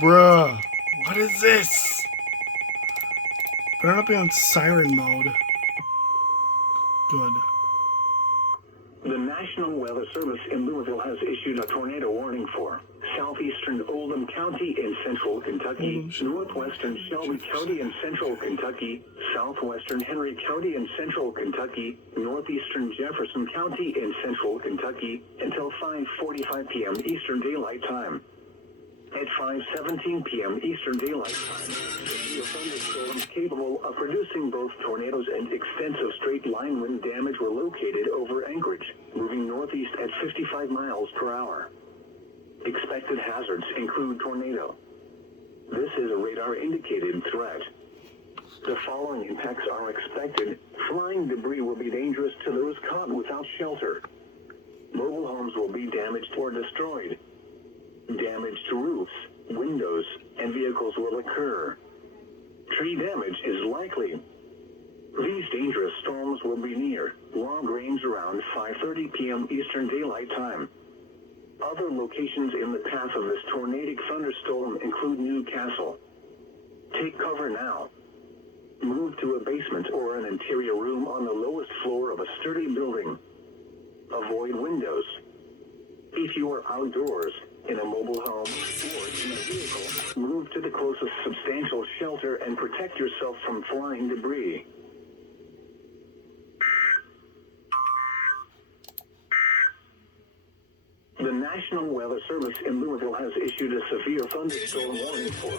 Bruh. What is this? Better not be on siren mode. Good. The National Weather Service in Louisville has issued a tornado warning for southeastern Oldham County in central Kentucky, northwestern Shelby County in central Kentucky, southwestern Henry County in central Kentucky, northeastern Jefferson County in central Kentucky, until 5:45 p.m. Eastern Daylight Time. At 5:17 p.m. Eastern Daylight Time, severe thunderstorms capable of producing both tornadoes and extensive straight-line wind damage were located over Anchorage, moving northeast at 55 miles per hour. Expected hazards include tornado. This is a radar-indicated threat. The following impacts are expected. Flying debris will be dangerous to those caught without shelter. Mobile homes will be damaged or destroyed. Damage to roofs, windows, and vehicles will occur. Tree damage is likely. These dangerous storms will be near long range around 5:30 p.m. Eastern Daylight Time. Other locations in the path of this tornadic thunderstorm include Newcastle. Take cover now. Move to a basement or an interior room on the lowest floor of a sturdy building. Avoid windows. If you are outdoors, in a mobile home, or in a vehicle, move to the closest substantial shelter and protect yourself from flying debris. The National Weather Service in Louisville has issued a severe thunderstorm warning for